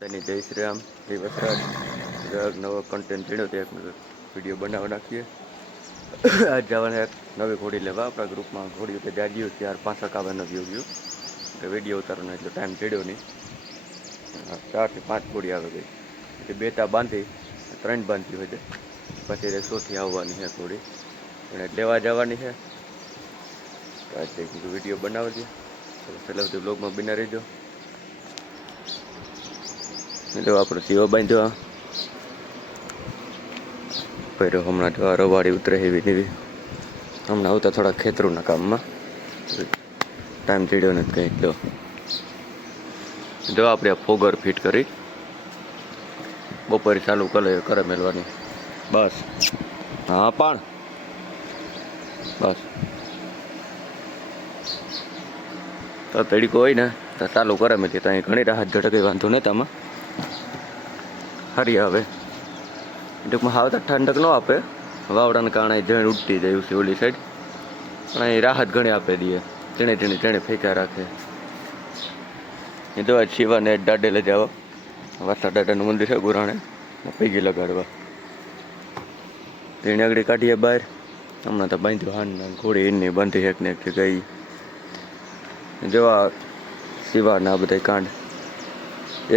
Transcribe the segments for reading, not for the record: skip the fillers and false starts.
તેની જય શ્રી રામ, જય વસરાજ. નવો કન્ટેન્ટ જોડ્યો તો એક વિડીયો બનાવી નાખીએ. આજ જવાને એક નવી ઘોડી લેવા આપણા ગ્રુપમાં ઘોડી કે જાગ્યું 4-5 કાવાનો વ્યૂ ગયું કે વિડીયો ઉતારવાનો એટલો ટાઈમ ચડ્યો નહીં. 4 થી 5 ઘોડી આવે ગઈ એટલે 2 બાંધી 3 બાંધી હોય છે. પછી ચોથી આવવાની છે ઘોડી એને લેવા જવાની છે. આજે કીધું વિડીયો બનાવજે છેલ્લા સુધી બ્લોગમાં બના રહેજો. જો આપણો સીવો બાંધ્યો પહેરો હમણાં જો રવાડી ઉતરે એવી એવી હમણાં આવતા થોડા ખેતરોના કામમાં ટાઈમ ચડ્યો નથી કંઈક. જો આપણે આ ફોગર ફિટ કરી બપોરે ચાલુ કરે મેળવાની બસ. હા પણ બસ તો તડીકો હોય ને તો ચાલુ કરે મેં તો અહીં ઘણી રાહત ઝટકે વાંધો નહીં આમાં હરી આવે ટૂંકમાં હાવ તો ઠંડક ન આપે વાવડાને કારણે જણ ઉડતી જાય છે ઓલી સાઈડ પણ અહીં રાહત ઘણી આપે દઈએ જેણે ફેંકા રાખે. એ તો શિવાને દાડે લઈ જાવ વાસા દાદાનું મંદિર છે ગુરાણે પૈકી લગાડવા તેને આગળ કાઢીએ બહાર. હમણાં તો બાંધ્યો હાન ઘોડી એની બાંધી એક ને એક ગઈ જોવા શિવાના બધા કાંડ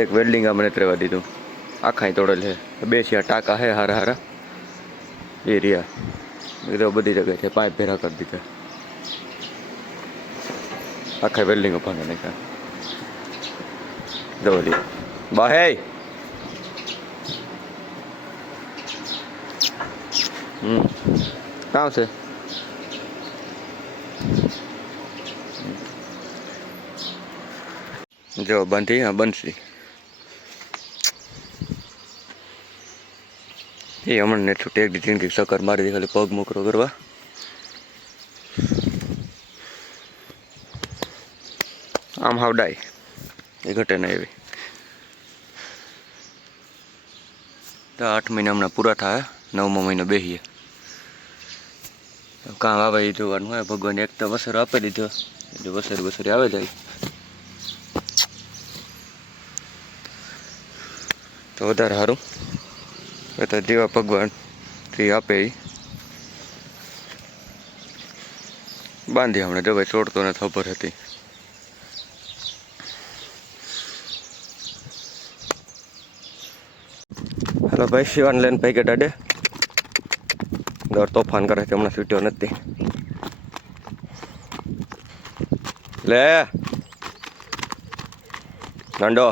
એક વેલ્ડિંગ આમ નથી રહેવા દીધું આખાય તોડેલ છે. 2 સિયા ટાંકા હે હારા એ રહ્યા કીધું બધી જગ્યાએ છે 5 ભેરા કરી દીધા આખા વેલ્ડિંગો ભાંગે નાખ્યા. જવલી બાહે કામ છે જો બાંધી હા બનશી એ હમણાં ને છૂટે એક જિંદગી ચક્કર મારી દે ખાલી પગ મોકરો કરવા. આમ હાવડાય એ ઘટે ને એવી તો 8 મહિના હમણાં પૂરા થાય 9મો મહિનો બેસીએ કામ આવે એ જોવાનું હોય. ભગવાન એક તો વસર આપી દીધો એટલે વસરી આવે જાય તો વધારે સારું. તો જેવા ભગવાન જે આપે એ બાંધી હમણાં જો ભાઈ છોડતો ને ખબર હતી. હાલો ભાઈ શિવાન લઈને પૈકે દાડે ઘર તોફાન કરે છે હમણાં છૂટ્યો નથી લે ગાંડો.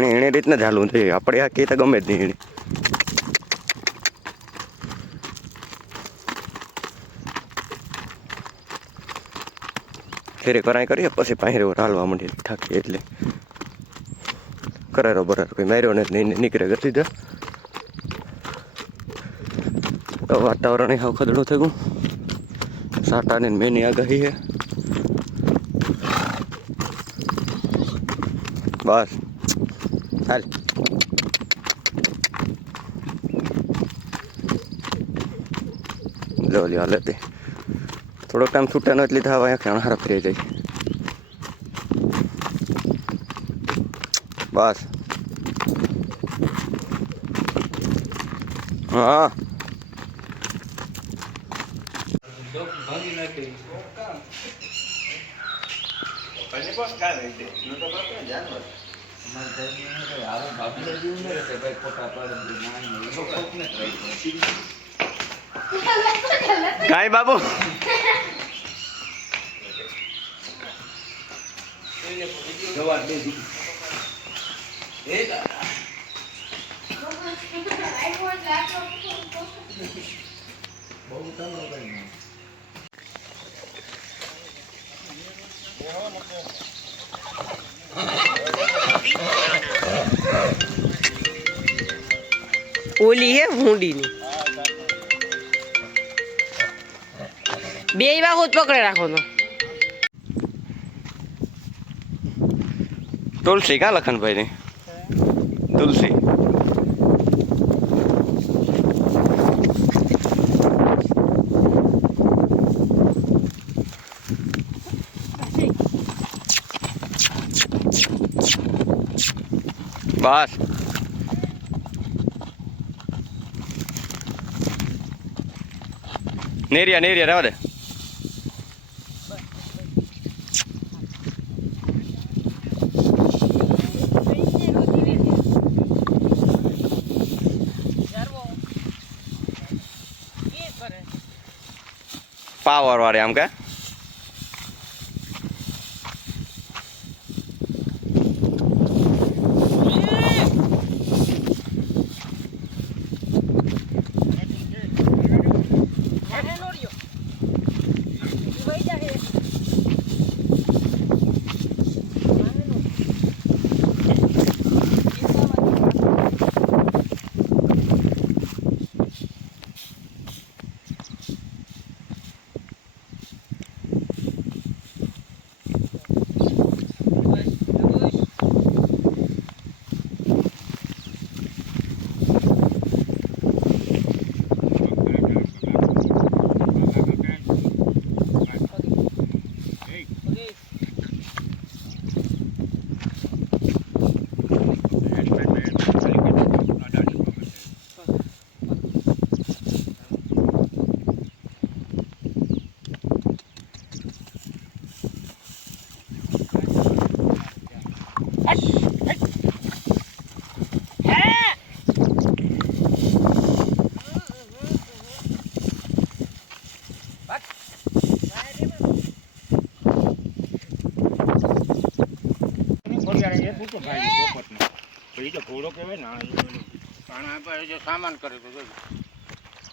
એને રીતના જ હાલવું જોઈએ આપણે આ કહેતા ગમે જ નહીં એને ફેરે કરાય કરીએ પછી પહેરે હાલવા માંડી થાકી એટલે કરારો બરારો કોઈ માર્યો ને નહીં નીકળે ગતી જા. વાતાવરણ હાવ ખદડું થઈ ગયું સાટાને મેની આગાહી છે બસ હાલ. લો લ્યો હાલે તે થોડોક ટાઈમ છૂટા ન એટલે થવા અહીંયા હારા ફરી જાય બસ. હા કાંઈ બાબુ ઓલી હે ભૂંડીની બે વાગોત પકડે રાખો તો તુલસી કા લખનભાઈ ની તુલસી બસ નેરિયા રહેવા દે. પાવર વાળી આમ કે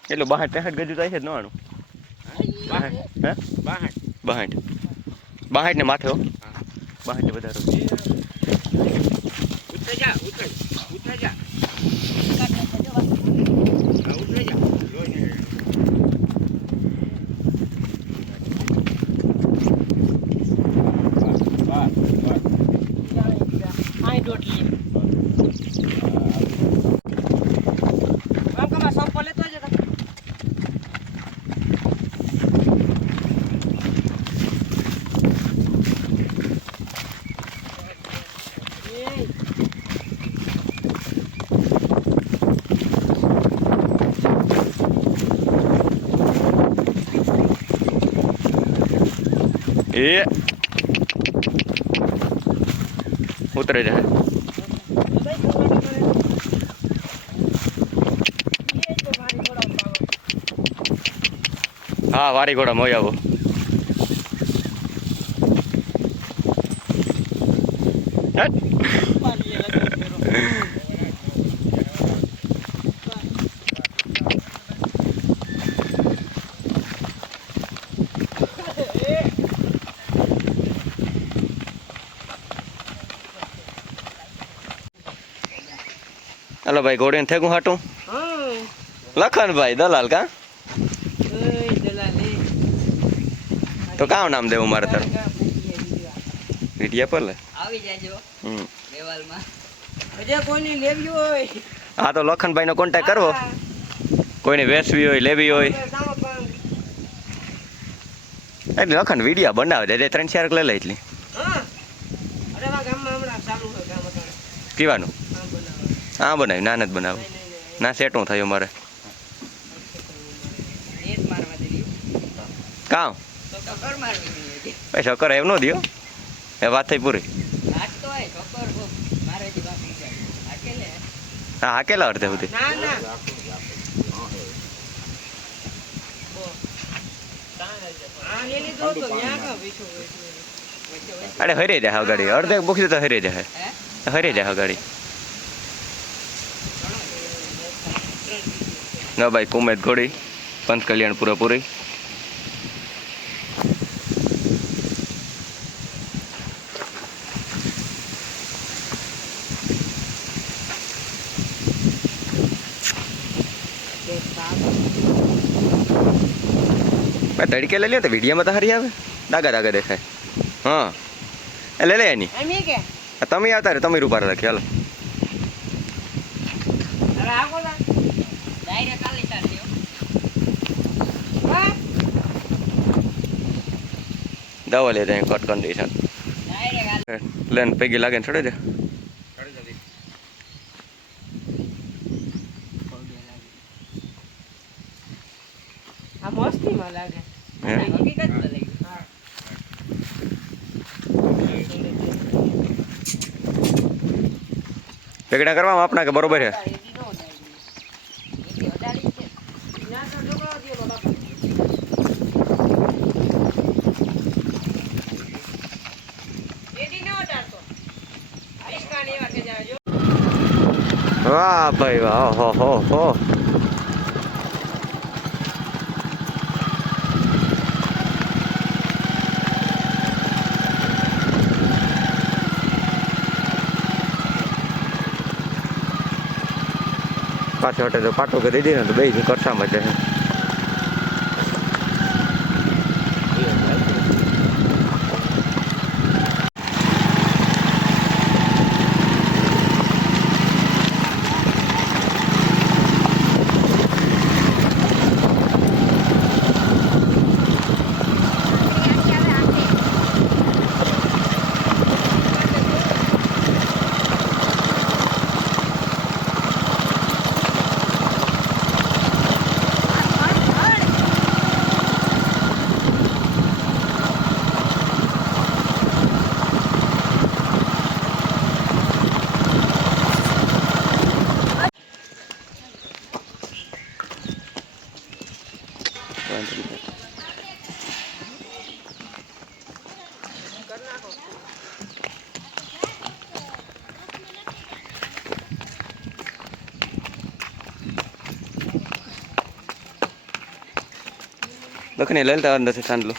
એટલું 62-63 ગજુ થાય છે જ નવાનું. હે 62 ને માથે હો 62 વધારો. એ ઉતરે જાય. હા વારી ઘોડા મોઈ આવો. હલો ભાઈ ઘોડીને થેગું હાટું લખનભાઈ દલાલ કા તો કામ નામ દેવું મારે તારું વિડિયા પર લે આવી જાજો દેવાલમાં કોઈને લેવી હોય હા તો લખનભાઈ નો કોન્ટેક્ટ કરવો. કોઈને વેચવી હોય લેવી હોય એટલે લખન વિડિયા બનાવે દે 3-4 લઈ લે એટલી. પીવાનું હા બનાવ્યું ના નથી બનાવું ના સેટું થયું મારે કામ ભાઈ શક્કર એમ ન દો એ વાત થઈ પૂરી. હા હાકેલા અડધે સુધી અરે હરી જાય ગાડી અડધે બોખી તો હરી જાય ગાડી. ના ભાઈ કુમેત ઘોડી પંચ કલ્યાણ પૂરેપૂરી. તડકે લઈ લે તો વિડીયામાં તો હારી આવે દાગા દેખાય. હા એ લે એની તમે આવતા રે તમે રૂપા રાખી હાલો. દવા લે કટ કન્ડિશન લેન પૈકી લાગે ને છોડે દે લાગે હે હકીકત તો લાગી હા વેગડા કરવામાં આપણા કે બરોબર છે એડી નો ડાઈ એડી અડાડી છે ના તો ઢોકળો દીયો બાપા એડી નો અડાડતો આઈસ્કાન એવા કે જાજો વાહ ભાઈ વાહ હો પાછો હટે તો પાટો કરી દે ને તો બે કરસામાં છે દખને લલતા અંદર છે ચાંદલો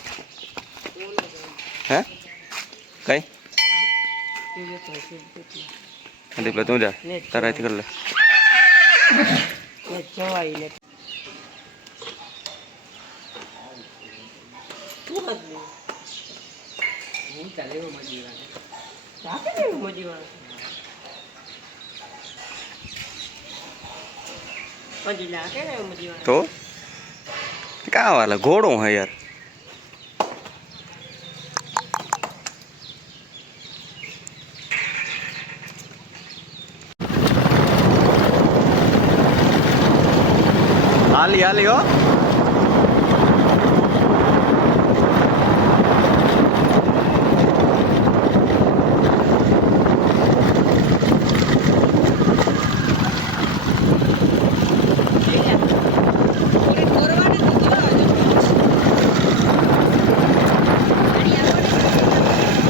હે કઈ દીપલા તું જા તારાથી કર લે ને જવાઈ લે હું ચાલે એવો મજીવાને ચાકે ને એવો મજીવાને મજી લાગે ને એવો મજીવાને તો કहाँ वाला घोड़ों है यार हाली हो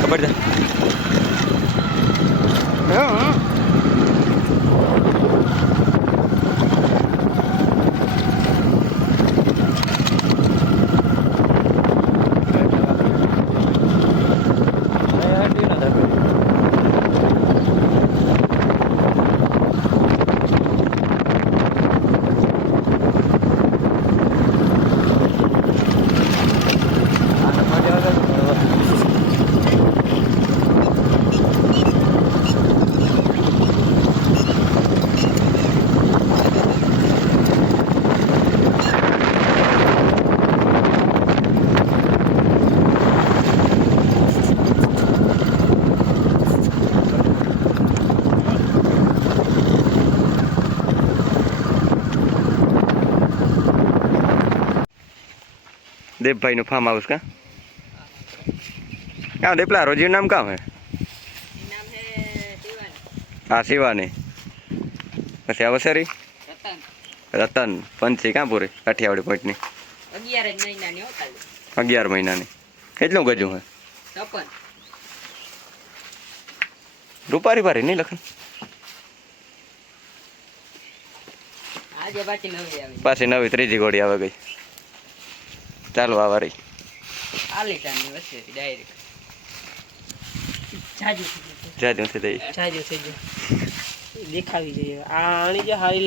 खबर जा देव भाई नु फार्म हाउस का क्या देपला रोजी नाम क्या है નામ હે શિવાન हाँ शिवानी પછી અવસરી રતન રતન પંચી ક્યાં પૂરી કાઠિયાવાડી પોઈન્ટની 11 જ મહિનાની હો કાલે 11 મહિનાની કેટલું ગજું હે 56 રૂપારી પારી નહીં લખન આજે પાછી નવી આવી પાછી નવી ત્રીજી ઘોડી આવે ગઈ ચાલો આ વારી આલી ચાંદની વચ્ચે ડાયરેક્ટ જાજુ જાજુ થઈ જાજુ થઈ ગયું દેખાવી જોઈએ આ આણી જે હારી